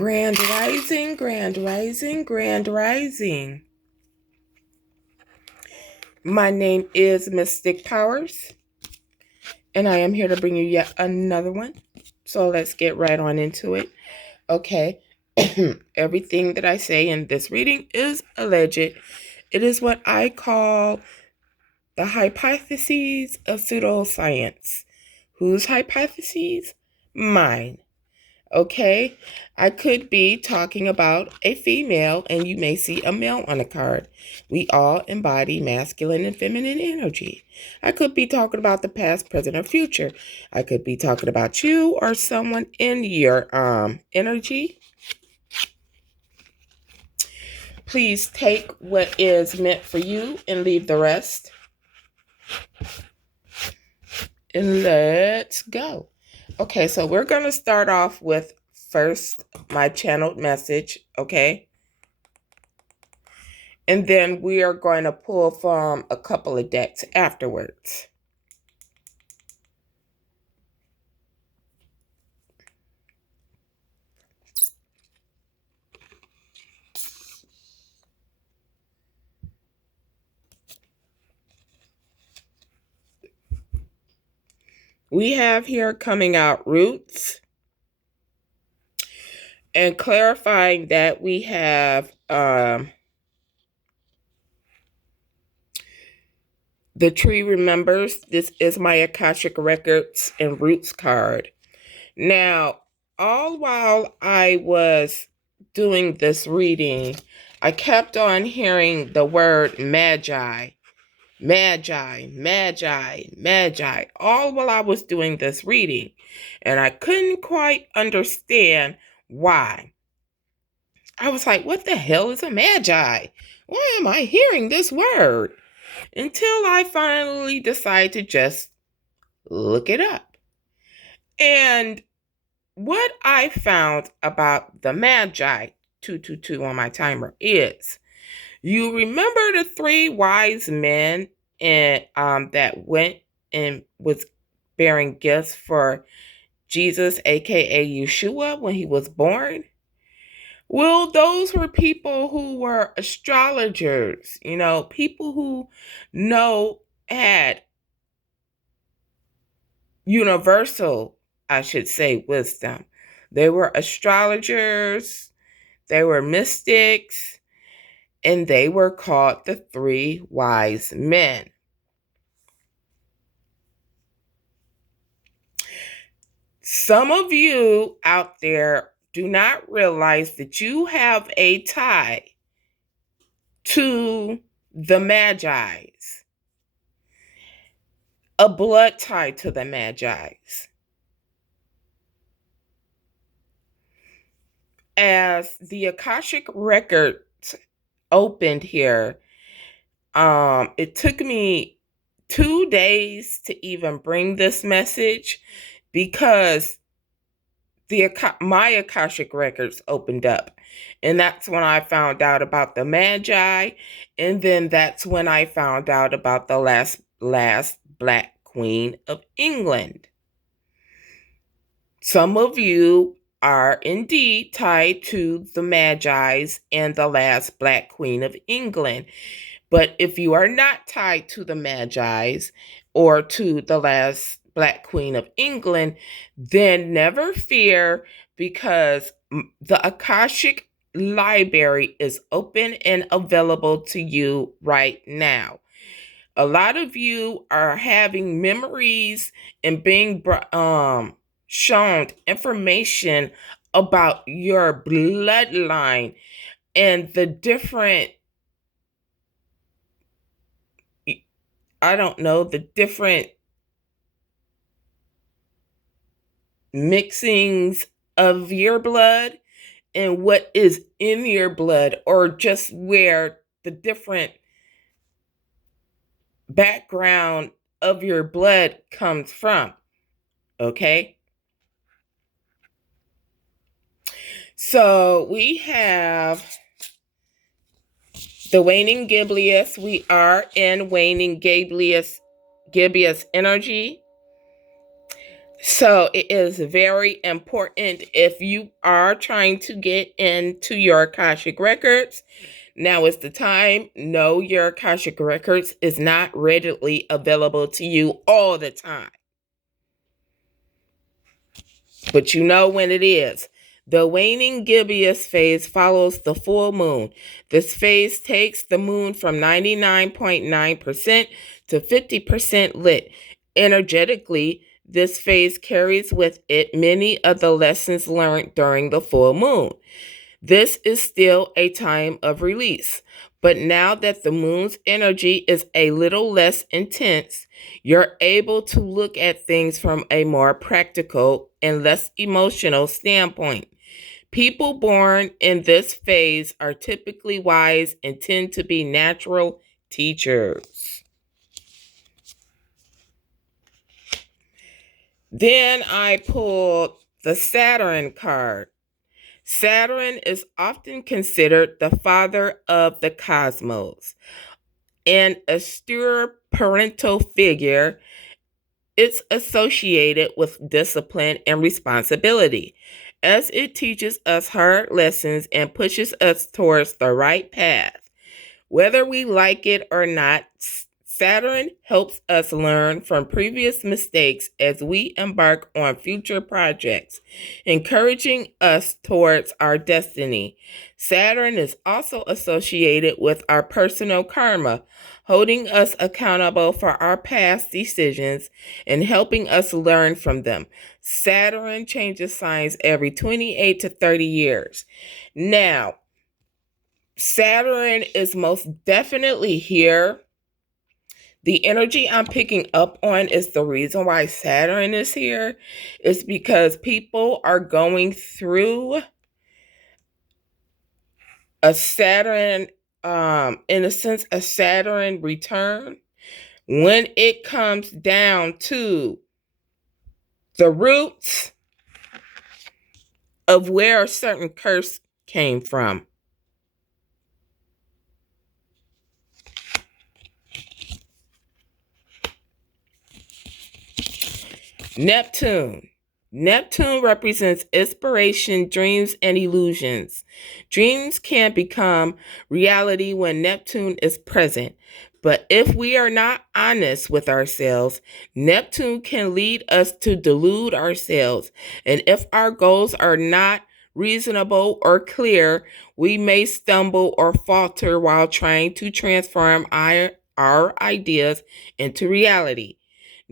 Grand rising, grand rising, grand rising. My name is Mystic Powers, and I am here to bring you yet another one. So let's get right on into it. Okay, everything that I say in this reading is alleged. It is what I call the hypotheses of pseudoscience. Whose hypotheses? Mine. Okay, I could be talking about a female and you may see a male on the card. We all embody masculine and feminine energy. I could be talking about the past, present, or future. I could be talking about you or someone in your energy. Please take what is meant for you and leave the rest. And let's go. Okay, so we're going to start off with first my channeled message, okay? And then we are going to pull from a couple of decks afterwards. We have here coming out roots. And clarifying that we have the tree remembers. This is my Akashic Records and Roots card. Now, all while I was doing this reading, I kept on hearing the word magi. Magi, magi, magi, all while I was doing this reading. And I couldn't quite understand why. I was like, what the hell is a magi? Why am I hearing this word? Until I finally decided to just look it up. And what I found about the magi, 222 on my timer, is you remember the three wise men that went and was bearing gifts for Jesus, aka Yeshua, when he was born? Well, those were people who were astrologers, people who had universal, I should say, wisdom. They were astrologers, they were mystics, and they were called the three wise men. Some of you out there do not realize that you have a tie to the Magi's, a blood tie to the Magi's. As the Akashic Records opened here, it took me 2 days to even bring this message because my Akashic Records opened up. And that's when I found out about the Magi. And then that's when I found out about the last Black Queen of England. Some of you are indeed tied to the Magi's and the last Black Queen of England. But if you are not tied to the Magi's or to the last Black Queen of England, then never fear, because the Akashic Library is open and available to you right now. A lot of you are having memories and being shown information about your bloodline and the different, the different mixings of your blood and what is in your blood, or just where the different background of your blood comes from. Okay? So we have the waning Gibeus. We are in waning Gibeus energy. So it is very important if you are trying to get into your Akashic Records. Now is the time. No, your Akashic Records is not readily available to you all the time. But you know when it is. The waning gibbous phase follows the full moon. This phase takes the moon from 99.9% to 50% lit. Energetically, this phase carries with it many of the lessons learned during the full moon. This is still a time of release. But now that the moon's energy is a little less intense, you're able to look at things from a more practical and less emotional standpoint. People born in this phase are typically wise and tend to be natural teachers. Then I pulled the Saturn card. Saturn is often considered the father of the cosmos. An austere parental figure, it's associated with discipline and responsibility, as it teaches us hard lessons and pushes us towards the right path. Whether we like it or not, Saturn helps us learn from previous mistakes as we embark on future projects, encouraging us towards our destiny. Saturn is also associated with our personal karma, holding us accountable for our past decisions and helping us learn from them. Saturn changes signs every 28 to 30 years. Now, Saturn is most definitely here. The energy I'm picking up on is the reason why Saturn is here is because people are going through a Saturn, in a sense, a Saturn return when it comes down to the roots of where a certain curse came from. Neptune. Neptune represents inspiration, dreams, and illusions. Dreams can become reality when Neptune is present. But if we are not honest with ourselves, Neptune can lead us to delude ourselves. And if our goals are not reasonable or clear, we may stumble or falter while trying to transform our ideas into reality.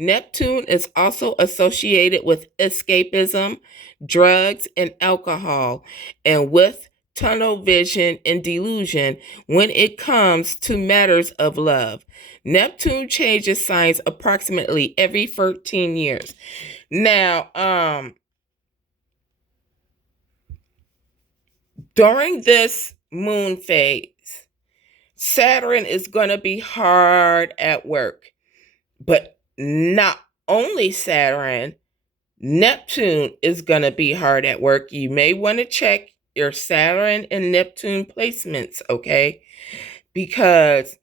Neptune is also associated with escapism, drugs, and alcohol, and with tunnel vision and delusion when it comes to matters of love. Neptune changes signs approximately every 13 years. Now, during this moon phase, Saturn is going to be hard at work, but not only Saturn, Neptune is going to be hard at work. You may want to check your Saturn and Neptune placements, okay? Because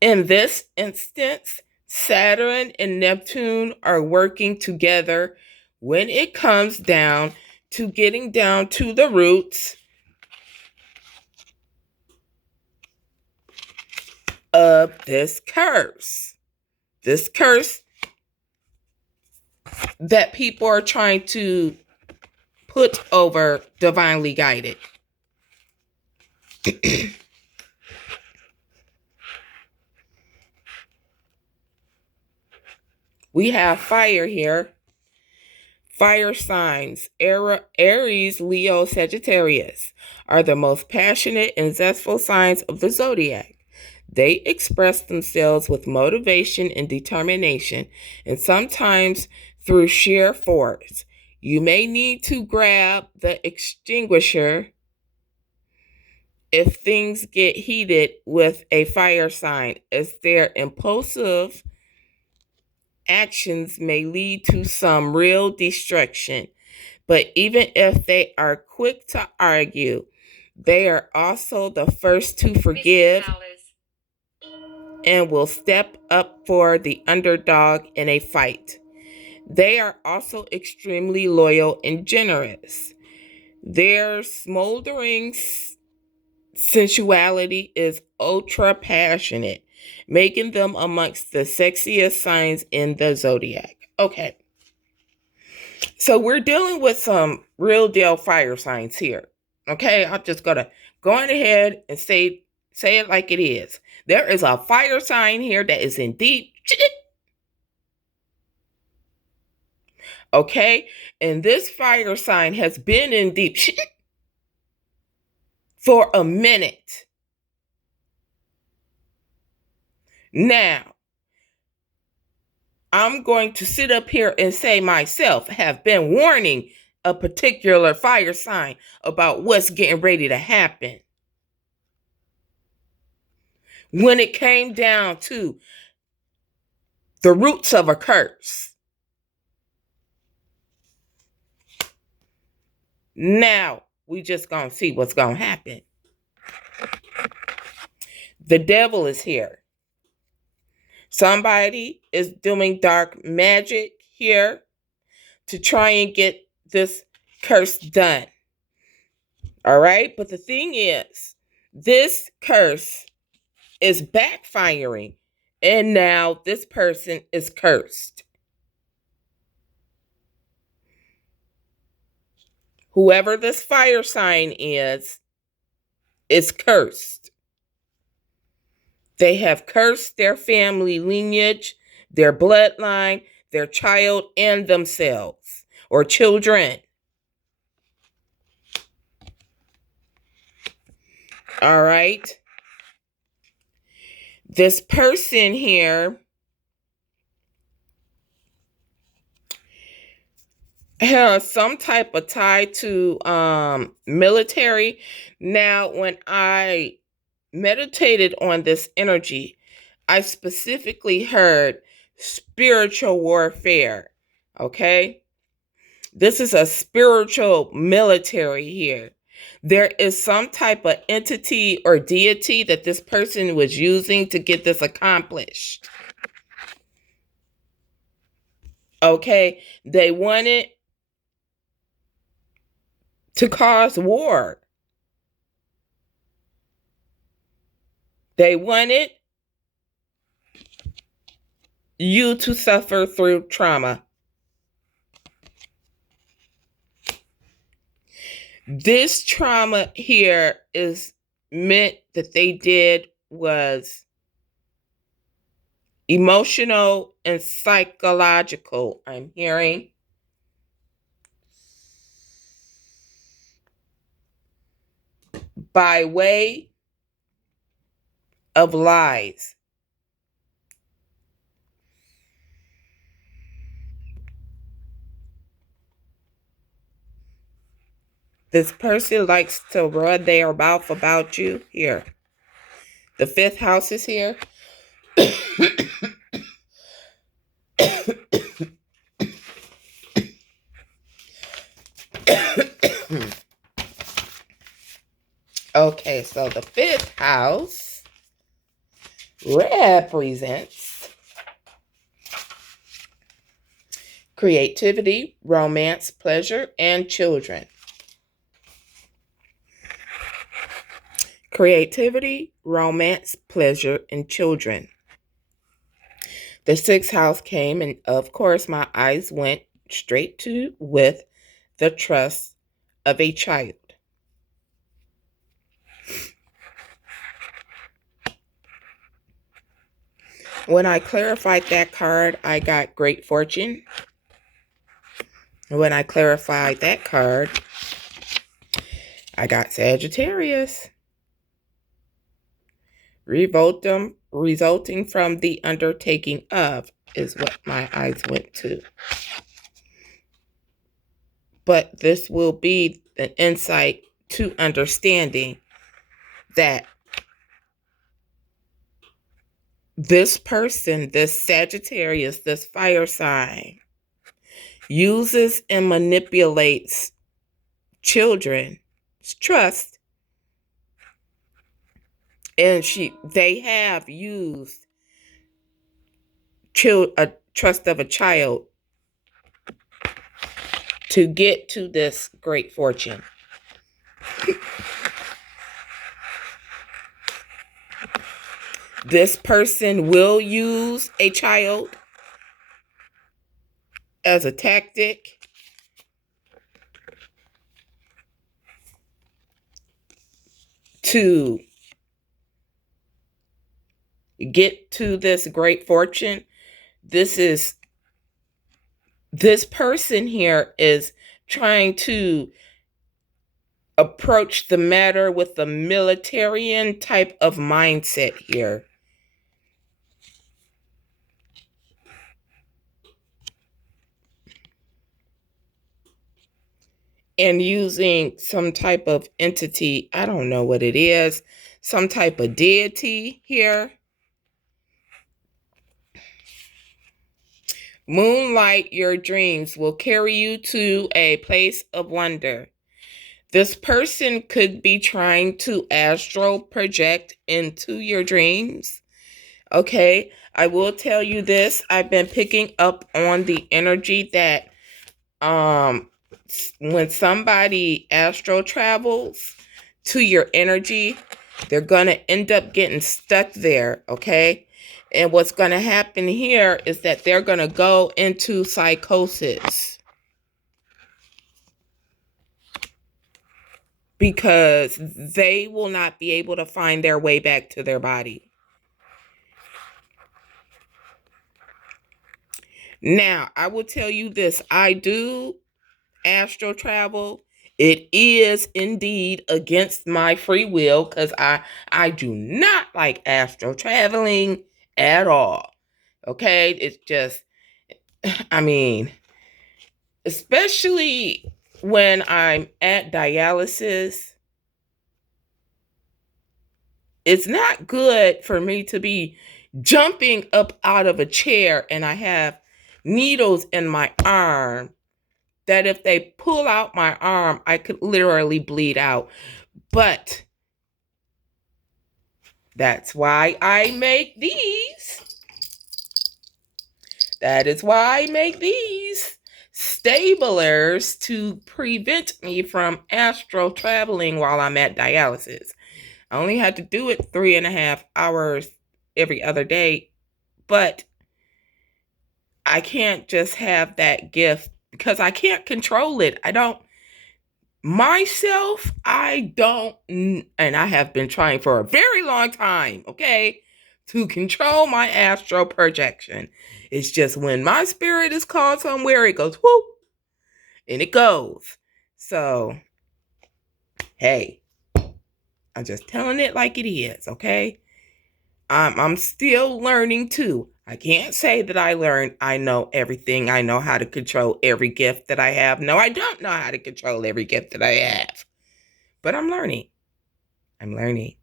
in this instance, Saturn and Neptune are working together when it comes down to getting down to the roots of this curse. This curse that people are trying to put over divinely guided. We have fire here. Fire signs, Aries, Leo, Sagittarius, are the most passionate and zestful signs of the zodiac. They express themselves with motivation and determination, and sometimes through sheer force. You may need to grab the extinguisher if things get heated with a fire sign, as their impulsive actions may lead to some real destruction. But even if they are quick to argue, they are also the first to forgive and will step up for the underdog in a fight. They are also extremely loyal and generous. Their smoldering sensuality is ultra passionate, making them amongst the sexiest signs in the zodiac. Okay, so we're dealing with some real deal fire signs here. Okay, I'm just gonna go on ahead and say it like it is. There is a fire sign here that is in deep shit. Okay, and this fire sign has been in deep shit for a minute. Now, I'm going to sit up here and say myself have been warning a particular fire sign about what's getting ready to happen. When it came down to the roots of a curse. Now, we just gonna see what's gonna happen. The devil is here. Somebody is doing dark magic here to try and get this curse done. All right? But the thing is, this curse is backfiring. And now this person is cursed. Whoever this fire sign is cursed. They have cursed their family lineage, their bloodline, their child, and themselves or children. All right. This person here has some type of tie to military. Now, when I meditated on this energy, I specifically heard spiritual warfare. Okay? This is a spiritual military here. There is some type of entity or deity that this person was using to get this accomplished. Okay? They wanted to cause war. They wanted you to suffer through trauma. This trauma here is meant that they did was emotional and psychological, I'm hearing. By way of lies. This person likes to run their mouth about you. Here. The fifth house is here. Okay, so the fifth house represents creativity, romance, pleasure, and children. Creativity, romance, pleasure, and children. The sixth house came, and of course, my eyes went straight to with the trust of a child. When I clarified that card, I got great fortune. When I clarified that card, I got Sagittarius. Resulting from the undertaking of is what my eyes went to. But this will be an insight to understanding that this person, this Sagittarius, this fire sign, uses and manipulates children's trust. And they have used a trust of a child to get to this great fortune. This person will use a child as a tactic to get to this great fortune. This person here is trying to approach the matter with a militarian type of mindset here. And using some type of entity, I don't know what it is, some type of deity here. Moonlight your dreams will carry you to a place of wonder. This person could be trying to astral project into your dreams. Okay, I will tell you this. I've been picking up on the energy that when somebody astral travels to your energy, they're going to end up getting stuck there, okay? And what's going to happen here is that they're going to go into psychosis because they will not be able to find their way back to their body. Now, I will tell you this. I do astral travel. It is indeed against my free will because I do not like astral traveling at all. Okay? It's just, I mean, especially when I'm at dialysis, it's not good for me to be jumping up out of a chair and I have needles in my arm that if they pull out my arm, I could literally bleed out. But that's why I make these. That is why I make these stablers to prevent me from astral traveling while I'm at dialysis. I only had to do it 3.5 hours every other day, but I can't just have that gift because I can't control it. I don't, and I have been trying for a very long time, okay, to control my astral projection. It's just when my spirit is called somewhere, it goes whoop, and it goes. So, hey, I'm just telling it like it is, okay? I'm still learning too. I can't say that I know everything. I know how to control every gift that I have. No, I don't know how to control every gift that I have. But I'm learning. I'm learning.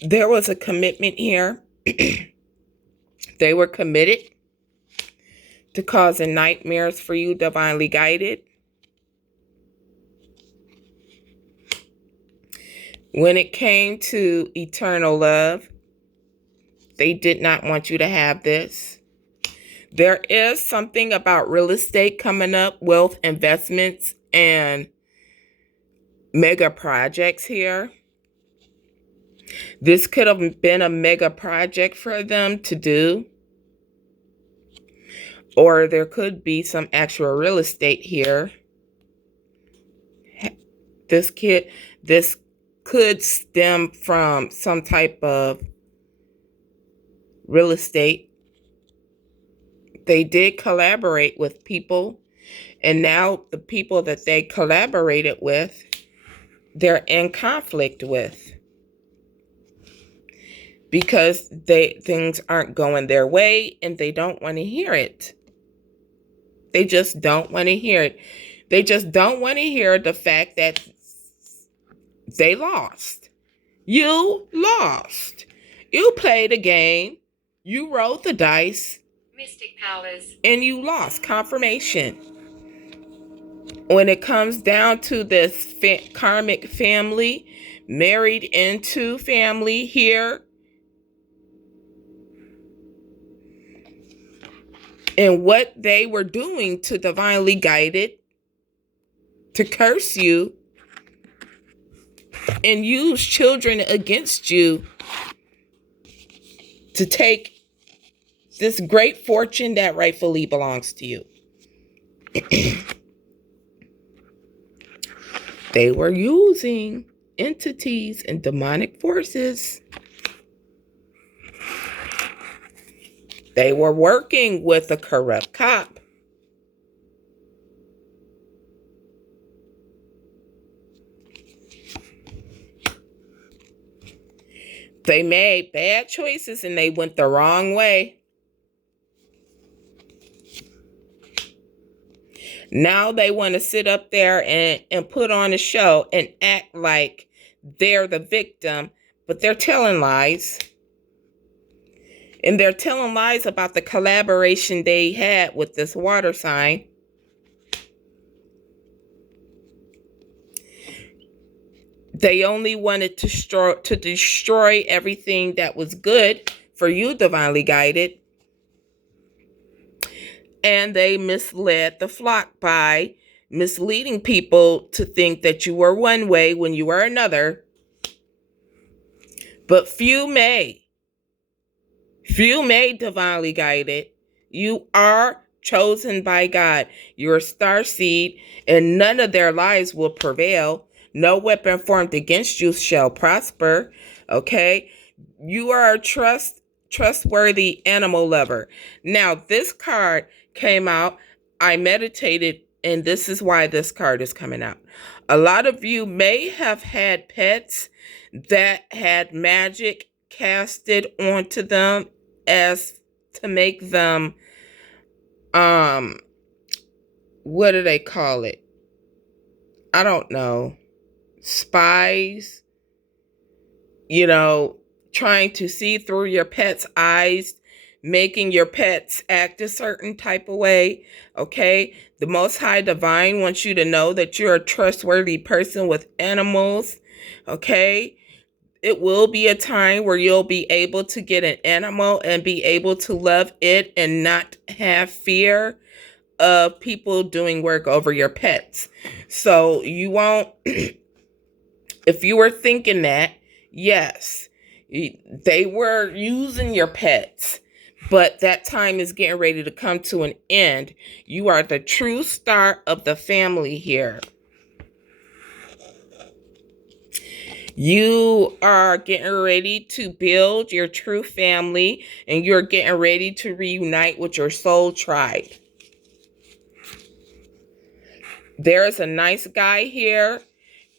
There was a commitment here. They were committed to causing nightmares for you, divinely guided. When it came to eternal love, they did not want you to have this. There is something about real estate coming up, wealth investments, and mega projects here. This could have been a mega project for them to do. Or there could be some actual real estate here. This could stem from some type of real estate. They did collaborate with people, and now the people that they collaborated with, they're in conflict with because things aren't going their way and they don't want to hear it. They just don't want to hear it. They just don't want to hear the fact that they lost. You lost. You played a game. You rolled the dice. Mystic powers. And you lost. Confirmation. When it comes down to this karmic family, married into family here. And what they were doing to divinely guided to curse you and use children against you to take this great fortune that rightfully belongs to you. They were using entities and demonic forces. They were working with a corrupt cop. They made bad choices and they went the wrong way. Now they want to sit up there and put on a show and act like they're the victim, but they're telling lies. And they're telling lies about the collaboration they had with this water sign. They only wanted to destroy everything that was good for you, divinely guided. And they misled the flock by misleading people to think that you were one way when you were another. But few may divinely guided. You are chosen by God. You're a star seed, and none of their lies will prevail. No weapon formed against you shall prosper. Okay? You are a trustworthy animal lover. Now, this card came out. I meditated, and this is why this card is coming out. A lot of you may have had pets that had magic casted onto them as to make them, what do they call it? I don't know. Spies, trying to see through your pet's eyes, making your pets act a certain type of way. Okay. The Most High Divine wants you to know that you're a trustworthy person with animals. Okay. It will be a time where you'll be able to get an animal and be able to love it and not have fear of people doing work over your pets. So you won't, if you were thinking that, yes, they were using your pets, but that time is getting ready to come to an end. You are the true star of the family here. You are getting ready to build your true family, and you're getting ready to reunite with your soul tribe. There is a nice guy here,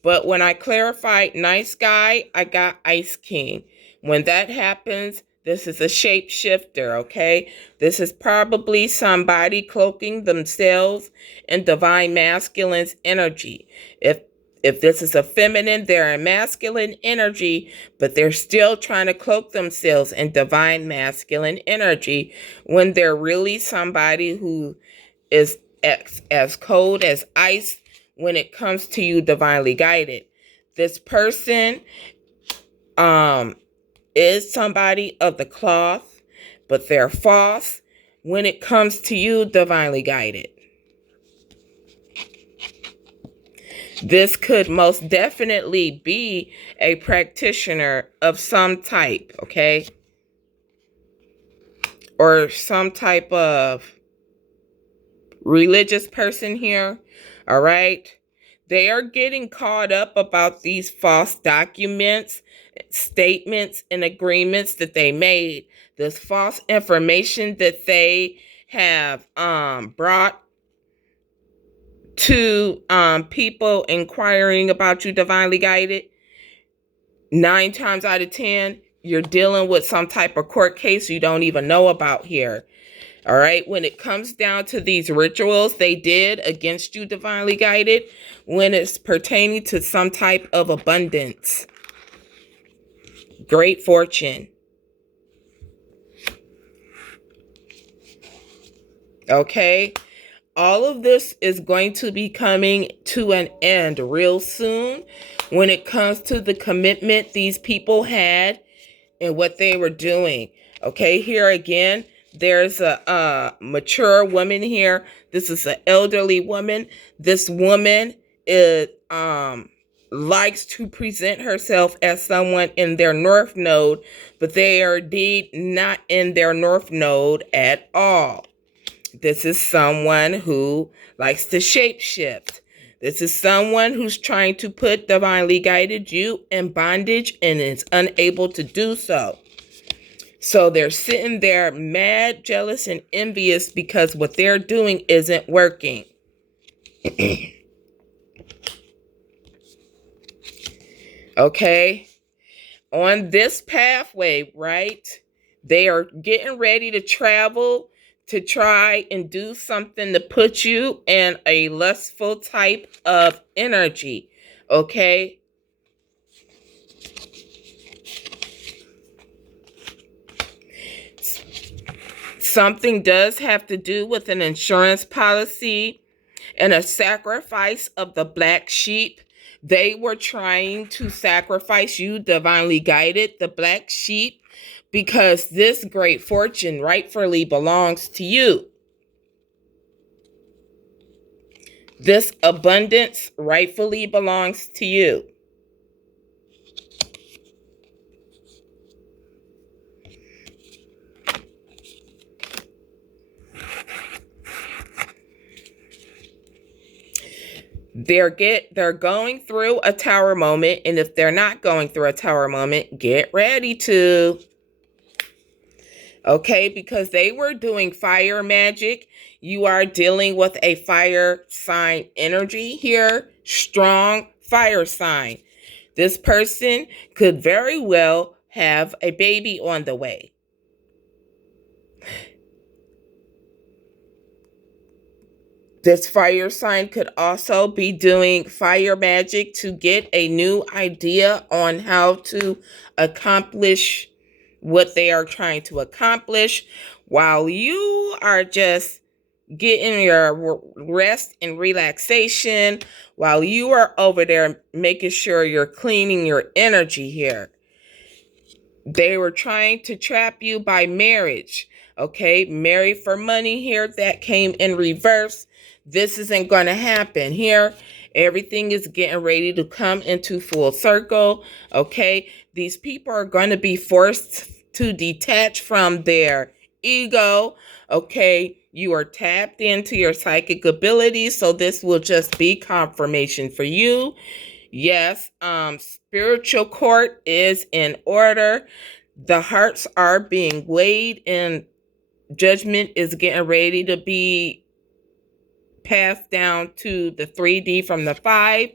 but when I clarified nice guy, I got Ice King. When that happens, this is a shapeshifter, okay? This is probably somebody cloaking themselves in divine masculine's energy. If this is a feminine, they're a masculine energy, but they're still trying to cloak themselves in divine masculine energy when they're really somebody who is as cold as ice when it comes to you, divinely guided. This person is somebody of the cloth, but they're false when it comes to you, divinely guided. This could most definitely be a practitioner of some type, okay? Or some type of religious person here, all right? They are getting caught up about these false documents, statements, and agreements that they made. This false information that they have brought to people inquiring about you, divinely guided. 9 times out of 10, you're dealing with some type of court case you don't even know about here. All right. When it comes down to these rituals they did against you, divinely guided, when it's pertaining to some type of abundance, great fortune. Okay. all of this is going to be coming to an end real soon when it comes to the commitment these people had and what they were doing. Okay, here again, there's a mature woman here. This is an elderly woman. This woman is likes to present herself as someone in their north node, but they are indeed not in their north node at all. This is someone who likes to shapeshift. This is someone who's trying to put divinely guided you in bondage and is unable to do so. So they're sitting there mad, jealous, and envious because what they're doing isn't working. Okay? On this pathway, right? They are getting ready to travel to try and do something to put you in a lustful type of energy. Okay? Something does have to do with an insurance policy and a sacrifice of the black sheep. They were trying to sacrifice you, divinely guided, the black sheep, because this great fortune rightfully belongs to you. This abundance rightfully belongs to you. They're going through a tower moment, and if they're not going through a tower moment, get ready to. Okay, because they were doing fire magic. You are dealing with a fire sign energy here, strong fire sign. This person could very well have a baby on the way. This fire sign could also be doing fire magic to get a new idea on how to accomplish what they are trying to accomplish, while you are just getting your rest and relaxation, while you are over there making sure you're cleaning your energy here. They were trying to trap you by marriage. Okay, marry for money here. That came in reverse. This isn't going to happen here. Everything is getting ready to come into full circle. Okay, these people are going to be forced to detach from their ego. Okay, you are tapped into your psychic abilities, so this will just be confirmation for you. Yes, spiritual court is in order. The hearts are being weighed, and judgment is getting ready to be passed down to the 3D from the 5,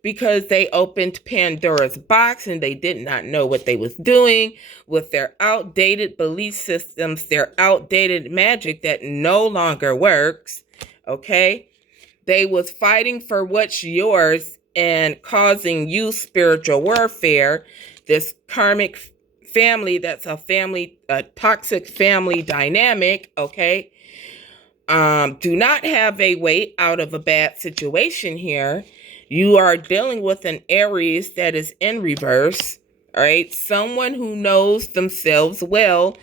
because they opened Pandora's box and they did not know what they was doing with their outdated belief systems, their outdated magic that no longer works. Okay? They was fighting for what's yours and causing you spiritual warfare. This karmic family, that's a toxic family dynamic, okay? Do not have a way out of a bad situation here. You are dealing with an Aries that is in reverse, all right? Someone who knows themselves well.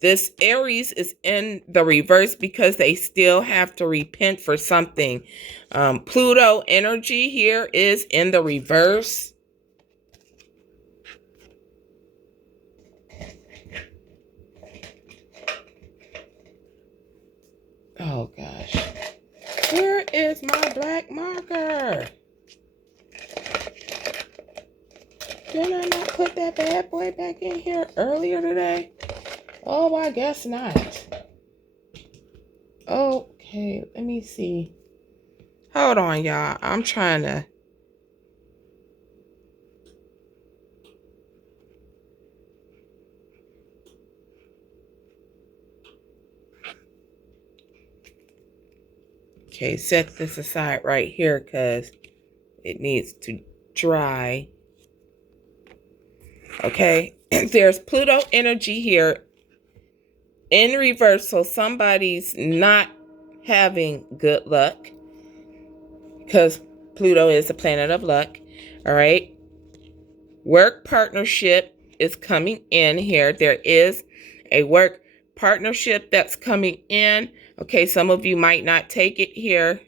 This Aries is in the reverse because they still have to repent for something. Pluto energy here is in the reverse. Oh gosh. Where is my black marker? Did I not put that bad boy back in here earlier today? Oh, I guess not. Okay, let me see. Hold on, y'all. I'm trying to. Okay, set this aside right here because it needs to dry. Okay, there's Pluto energy here in reverse, so somebody's not having good luck because Pluto is the planet of luck. All right. Work partnership is coming in here. There is a work partnership that's coming in. Okay, some of you might not take it here.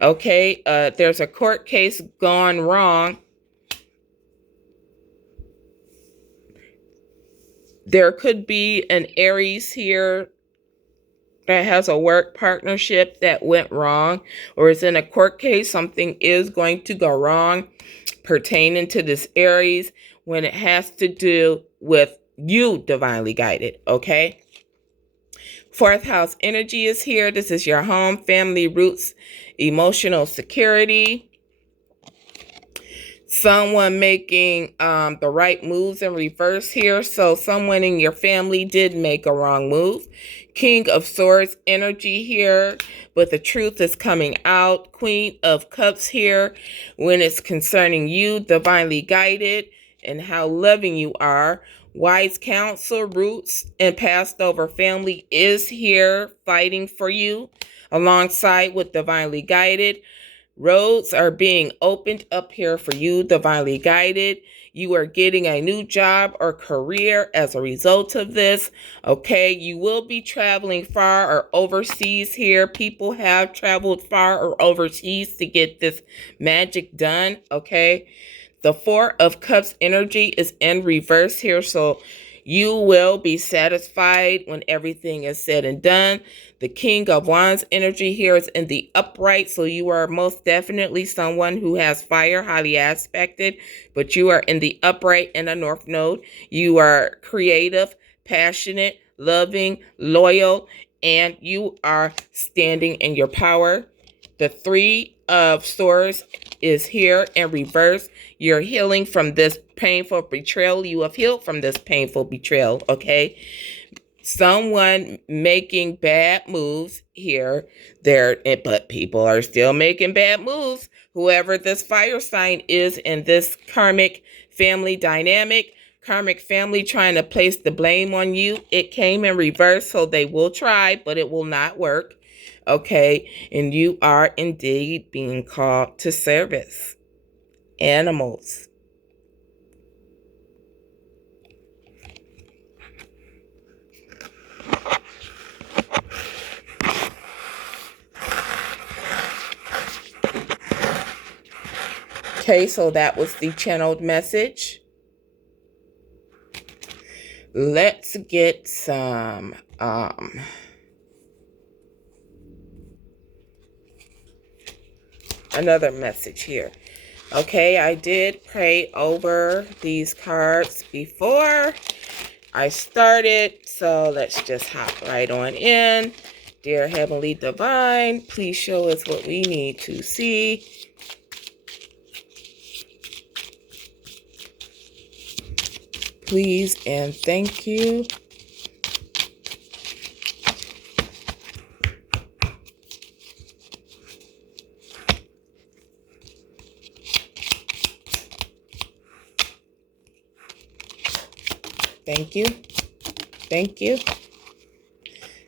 Okay, there's a court case gone wrong. There could be an Aries here that has a work partnership that went wrong, or is in a court case. Something is going to go wrong pertaining to this Aries when it has to do with you divinely guided, okay? Fourth house energy is here. This is your home, family, roots, emotional security. Someone making the right moves in reverse here. So someone in your family did make a wrong move. King of Swords energy here, but the truth is coming out. Queen of Cups here when it's concerning you, divinely guided, and how loving you are. Wise counsel, roots, and passed over family is here fighting for you alongside with divinely guided. Roads are being opened up here for you, divinely guided. You are getting a new job or career as a result of this. Okay, you will be traveling far or overseas here. People have traveled far or overseas to get this magic done. Okay, the Four of Cups energy is in reverse here, so you will be satisfied when everything is said and done. The King of Wands energy here is in the upright, so you are most definitely someone who has fire, highly aspected, but you are in the upright in the North Node. You are creative, passionate, loving, loyal, and you are standing in your power. The Three of Swords is here in reverse. You're healing from this painful betrayal. You have healed from this painful betrayal, okay? Someone making bad moves here. But people are still making bad moves. Whoever this fire sign is in this karmic family dynamic, karmic family trying to place the blame on you, it came in reverse, so they will try, but it will not work. Okay, and you are indeed being called to service. Animals. Okay, so that was the channeled message. Let's get some another message here. Okay, I did pray over these cards before I started, so let's just hop right on in. Dear Heavenly Divine, please show us what we need to see. Please and thank you. Thank you. Thank you.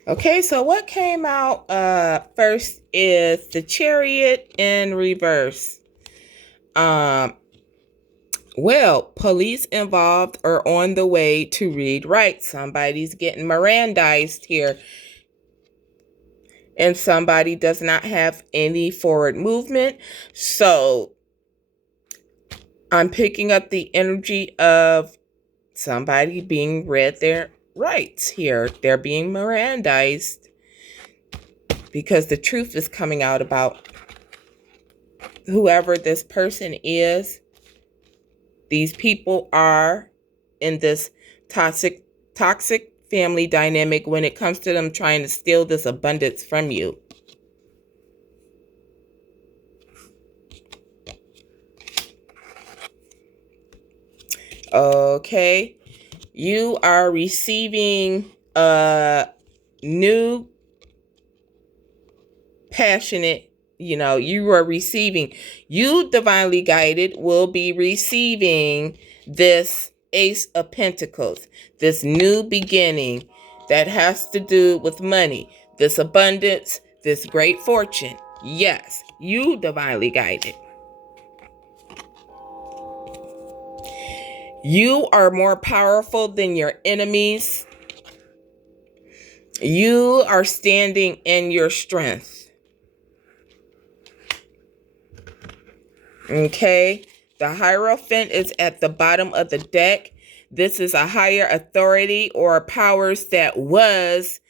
Okay, so what came out first is the Chariot in reverse. Well, police involved are on the way to read rights. Somebody's getting Mirandized here. And somebody does not have any forward movement. So I'm picking up the energy of somebody being read their rights here. They're being Mirandized because the truth is coming out about whoever this person is. These people are in this toxic family dynamic when it comes to them trying to steal this abundance from you. Okay, you are receiving a new passionate, you are receiving, you divinely guided will be receiving this Ace of Pentacles, this new beginning, that has to do with money, this abundance, this great fortune. Yes, you divinely guided. You are more powerful than your enemies. You are standing in your strength. Okay? The Hierophant is at the bottom of the deck. This is a higher authority or powers that was.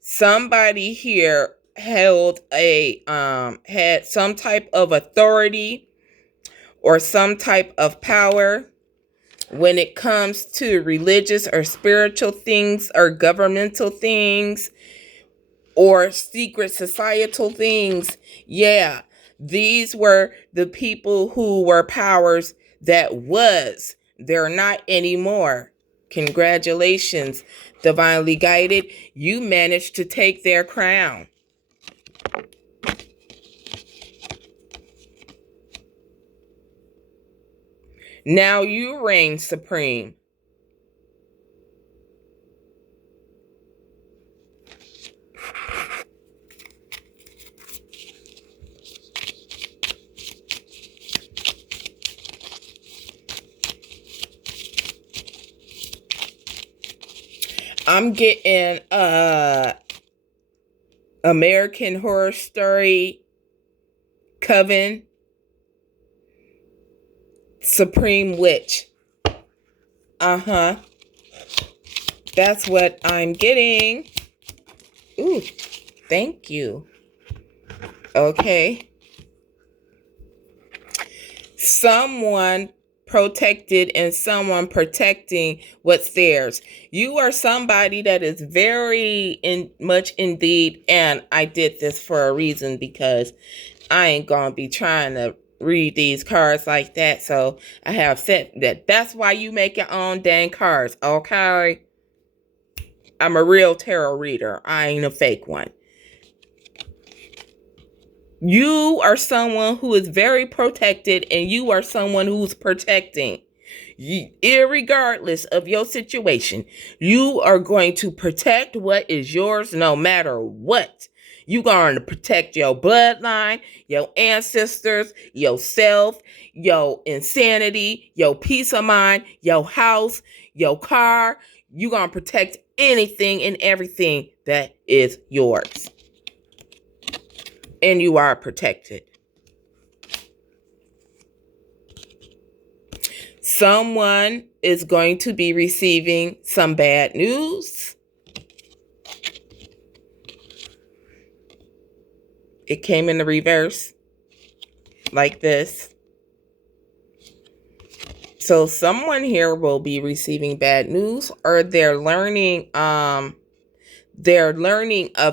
Somebody here held had some type of authority or some type of power when it comes to religious or spiritual things or governmental things or secret societal things. Yeah, these were the people who were powers that was. They're not anymore. Congratulations, divinely guided. You managed to take their crown. Now you reign supreme. I'm getting American Horror Story Coven Supreme Witch. Uh-huh. That's what I'm getting. Ooh, thank you. Okay. Someone protected and someone protecting what's theirs. You are somebody that is very much indeed, and I did this for a reason because I ain't gonna be trying to read these cards like that. So I have said that that's why you make your own dang cards, okay? I'm a real tarot reader. I ain't a fake one. You are someone who is very protected, and you are someone who's protecting. Irregardless of your situation, you are going to protect what is yours no matter what. You're going to protect your bloodline, your ancestors, yourself, your insanity, your peace of mind, your house, your car. You're going to protect anything and everything that is yours. And you are protected. Someone is going to be receiving some bad news. It came in the reverse, like this. So someone here will be receiving bad news, or they're learning of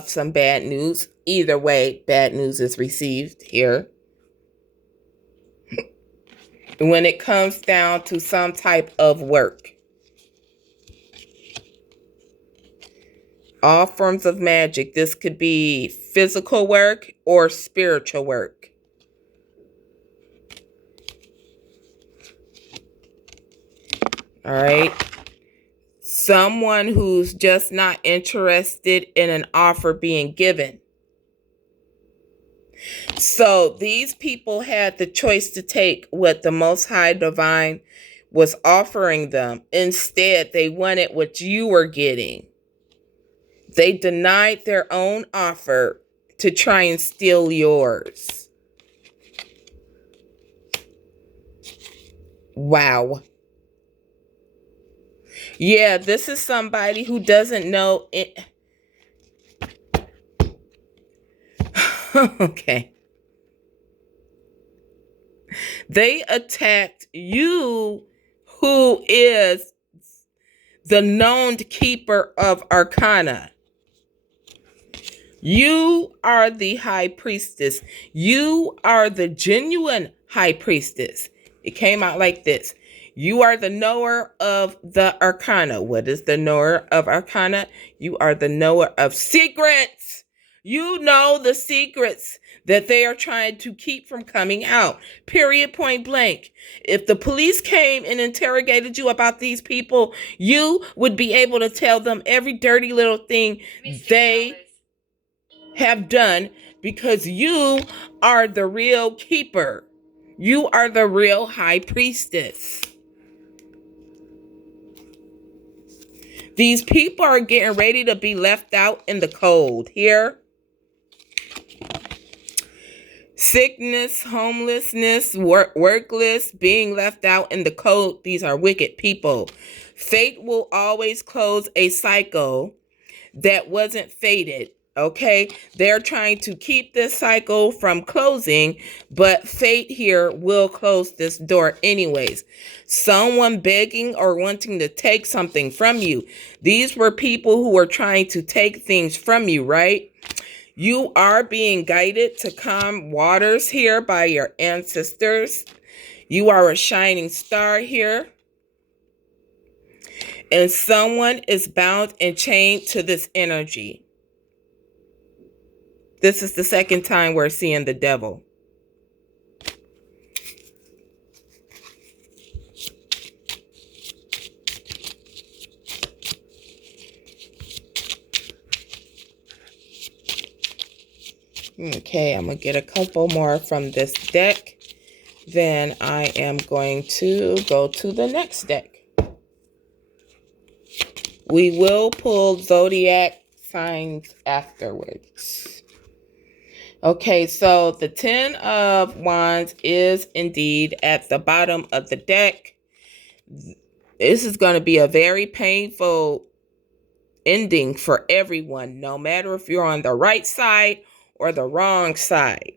some bad news. Either way, bad news is received here. When it comes down to some type of work. All forms of magic. This could be physical work or spiritual work. All right. Someone who's just not interested in an offer being given. So these people had the choice to take what the Most High Divine was offering them. Instead, they wanted what you were getting. They denied their own offer to try and steal yours. Wow. Yeah, this is somebody who doesn't know it. Okay. They attacked you, who is the known keeper of Arcana. You are the high priestess. You are the genuine high priestess. It came out like this. You are the knower of the Arcana. What is the knower of Arcana? You are the knower of secrets. You know the secrets that they are trying to keep from coming out. Period, point blank. If the police came and interrogated you about these people, you would be able to tell them every dirty little thing they have done, because you are the real keeper. You are the real high priestess. These people are getting ready to be left out in the cold here. Sickness, homelessness, workless, being left out in the cold. These are wicked people. Fate will always close a cycle that wasn't fated. Okay, they're trying to keep this cycle from closing, but fate here will close this door anyways. Someone begging or wanting to take something from you. These were people who were trying to take things from you, right? You are being guided to calm waters here by your ancestors. You are a shining star here. And someone is bound and chained to this energy. This is the second time we're seeing the devil. Okay, I'm going to get a couple more from this deck. Then I am going to go to the next deck. We will pull zodiac signs afterwards. Okay, so the 10 of Wands is indeed at the bottom of the deck. This is going to be a very painful ending for everyone, no matter if you're on the right side or the wrong side.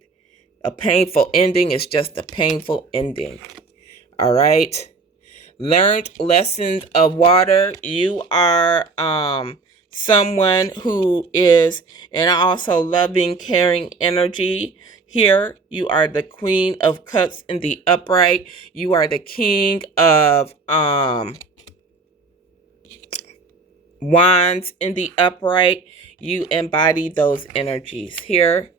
A painful ending is just a painful ending. All right. Learned lessons of water. You are someone who is, and also loving, caring energy. Here, you are the Queen of Cups in the upright. You are the King of Wands in the upright. You embody those energies here.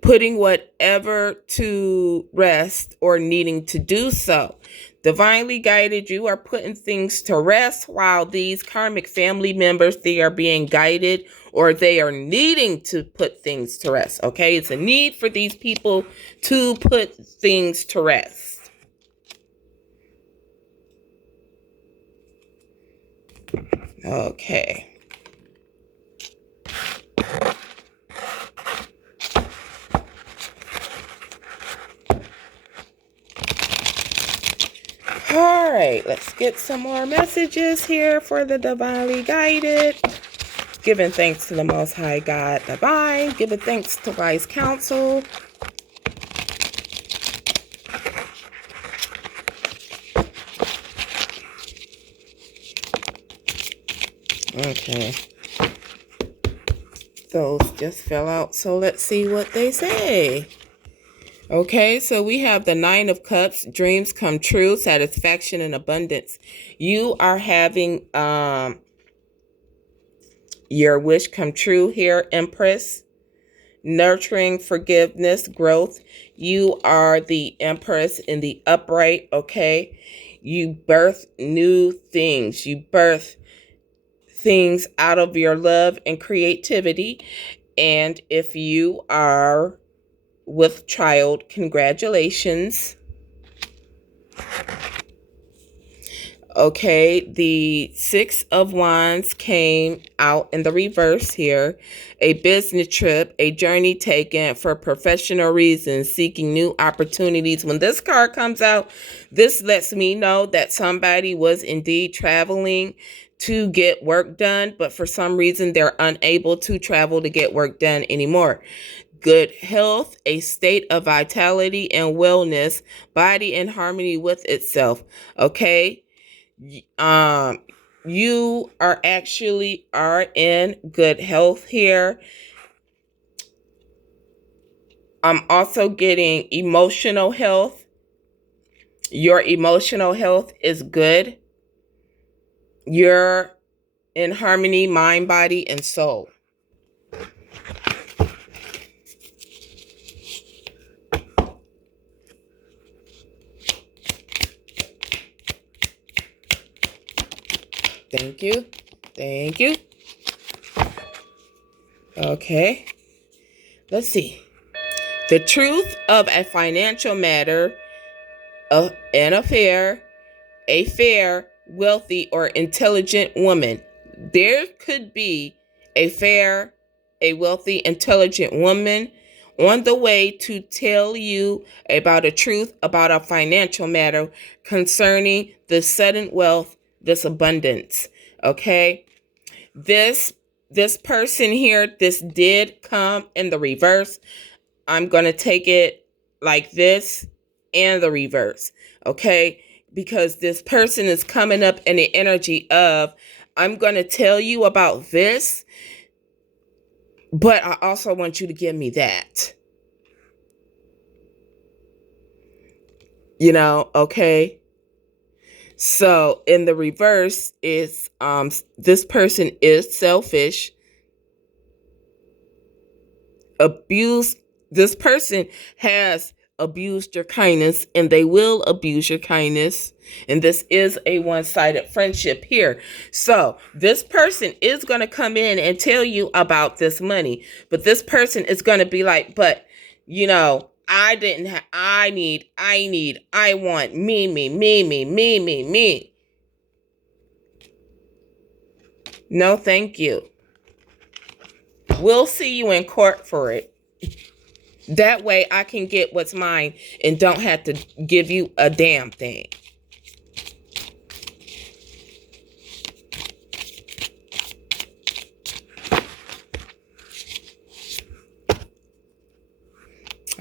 Putting whatever to rest or needing to do so. Divinely guided, you are putting things to rest, while these karmic family members, they are being guided or they are needing to put things to rest. Okay, it's a need for these people to put things to rest. Okay. All right, let's get some more messages here for the divinely guided. Giving thanks to the Most High God Divine. Giving thanks to wise counsel. Okay. Those just fell out, so let's see what they say. Okay, so we have the 9 of Cups, dreams come true, satisfaction and abundance. You are having your wish come true here, Empress. Nurturing, forgiveness, growth. You are the Empress in the upright, okay? You birth new things. You birth things out of your love and creativity. And if you are with child, congratulations. Okay, the 6 of Wands came out in the reverse here. A business trip, a journey taken for professional reasons, seeking new opportunities. When this card comes out, this lets me know that somebody was indeed traveling to get work done, but for some reason they're unable to travel to get work done anymore. Good health, a state of vitality and wellness, body in harmony with itself. Okay. You are in good health here. I'm also getting emotional health. Your emotional health is good. You're in harmony, mind, body, and soul. Thank you. Thank you. Okay. Let's see. The truth of a financial matter, an affair, a fair, wealthy, or intelligent woman. There could be a fair, a wealthy, intelligent woman on the way to tell you about a truth about a financial matter concerning this sudden wealth, this abundance. Okay? This person here, this did come in the reverse. I'm going to take it like this and the reverse. Okay? Because this person is coming up in the energy of, I'm going to tell you about this, but I also want you to give me that. Okay? So in the reverse is this person is selfish, abused. This person has abused your kindness, and they will abuse your kindness. And this is a one-sided friendship here. So this person is going to come in and tell you about this money, but this person is going to be like, but I didn't have, I want, me. No, thank you. We'll see you in court for it. That way I can get what's mine and don't have to give you a damn thing.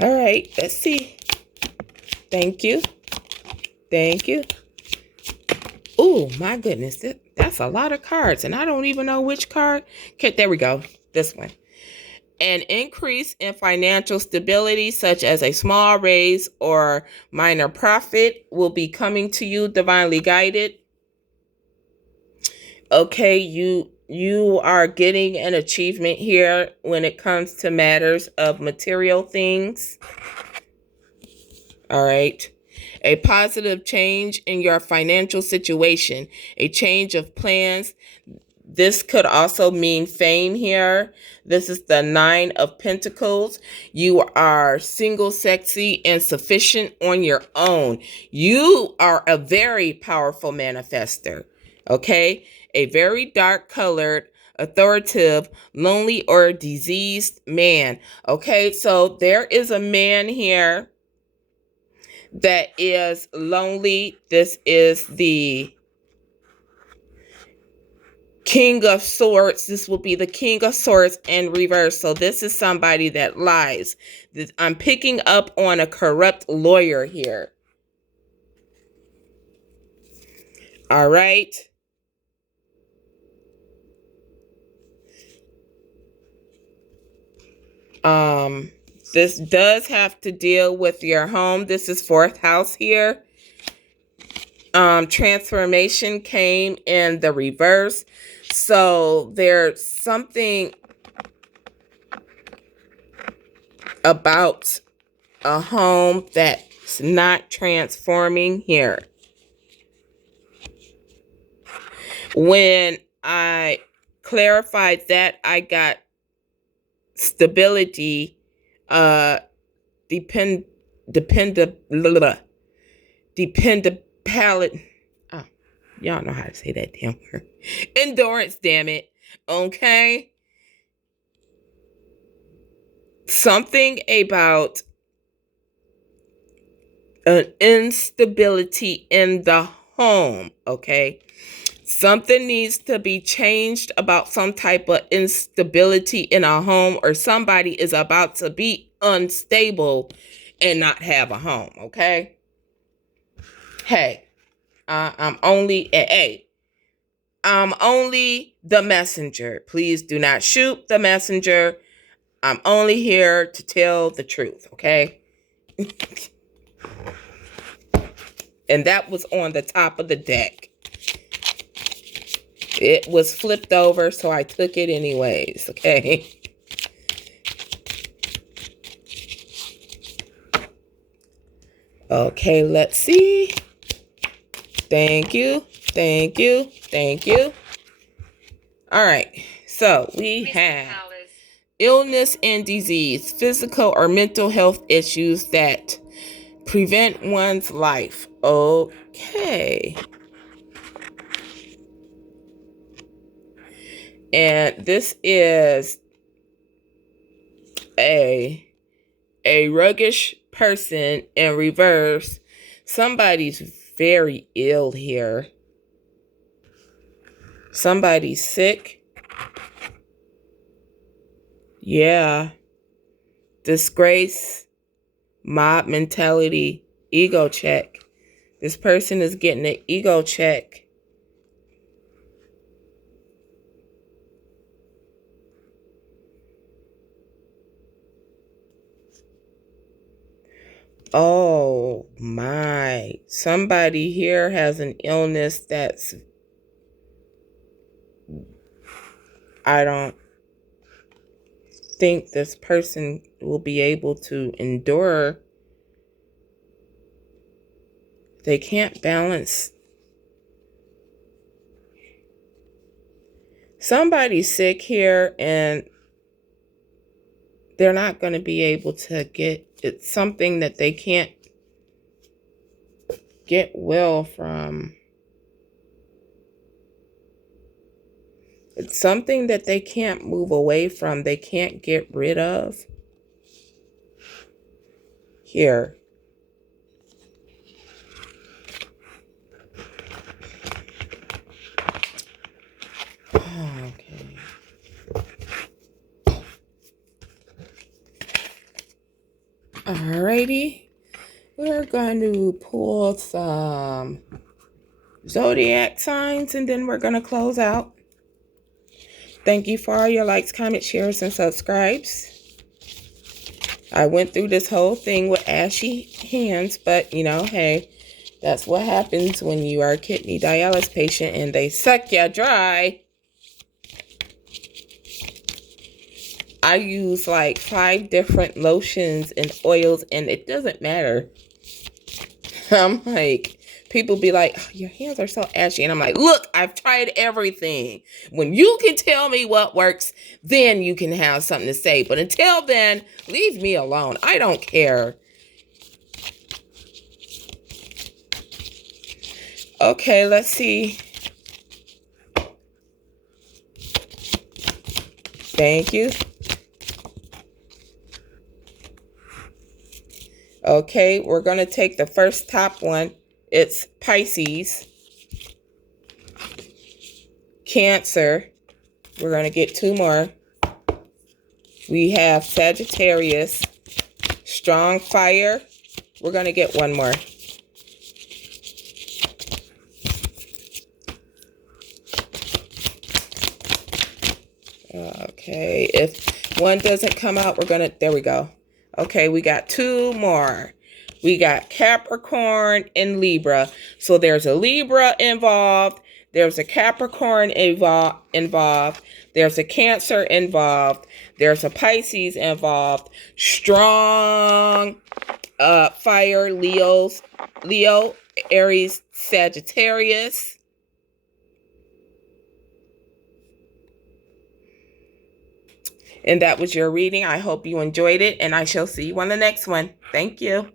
All right, let's see. Thank you. Thank you. Oh, my goodness. That's a lot of cards, and I don't even know which card. Okay, there we go. This one. An increase in financial stability, such as a small raise or minor profit, will be coming to you divinely guided. Okay, you are getting an achievement here when it comes to matters of material things. All right. A positive change in your financial situation, a change of plans. This could also mean fame here. This is the 9 of Pentacles. You are single, sexy, and sufficient on your own. You are a very powerful manifester. Okay? A very dark colored, authoritative, lonely, or diseased man. Okay? So there is a man here that is lonely. This is the King of Swords. This will be the King of Swords in reverse. So this is somebody that lies. I'm picking up on a corrupt lawyer here. All right. This does have to deal with your home. This is 4th house here. Transformation came in the reverse. So there's something about a home that's not transforming here. When I clarified that, I got stability, dependability. Oh, y'all know how to say that damn word. Endurance, damn it. Okay. Something about an instability in the home. Okay. Something needs to be changed about some type of instability in a home, or somebody is about to be unstable and not have a home, okay? Hey, I'm only the messenger. Please do not shoot the messenger. I'm only here to tell the truth, okay? And that was on the top of the deck. It was flipped over, so I took it anyways, okay? Okay, let's see. Thank you, thank you, thank you. All right. So we have illness and disease, physical or mental health issues that prevent one's life. Okay. And this is a ruggish person in reverse. Somebody's very ill here. Somebody's sick. Yeah. Disgrace, mob mentality, ego check. This person is getting an ego check. Oh my. Somebody here has an illness that's, I don't think this person will be able to endure. They can't balance. Somebody's sick here and they're not going to be able to get, it's something that they can't get well from. It's something that they can't move away from. They can't get rid of. Here. Okay. Alrighty. We're going to pull some zodiac signs and then we're going to close out. Thank you for all your likes, comments, shares, and subscribes. I went through this whole thing with ashy hands, but you know, hey, that's what happens when you are a kidney dialysis patient and they suck you dry. I use like 5 different lotions and oils and it doesn't matter. I'm like, people be like, oh, your hands are so ashy. And I'm like, look, I've tried everything. When you can tell me what works, then you can have something to say. But until then, leave me alone. I don't care. Okay, let's see. Thank you. Okay, we're going to take the first top one. It's Pisces. Cancer. We're going to get 2 more. We have Sagittarius. Strong fire. We're going to get 1 more. Okay, if one doesn't come out, we're going to, there we go. Okay, we got 2 more. We got Capricorn and Libra. So there's a Libra involved. There's a Capricorn involved. There's a Cancer involved. There's a Pisces involved. Strong fire, Leo, Aries, Sagittarius. And that was your reading. I hope you enjoyed it, and I shall see you on the next one. Thank you.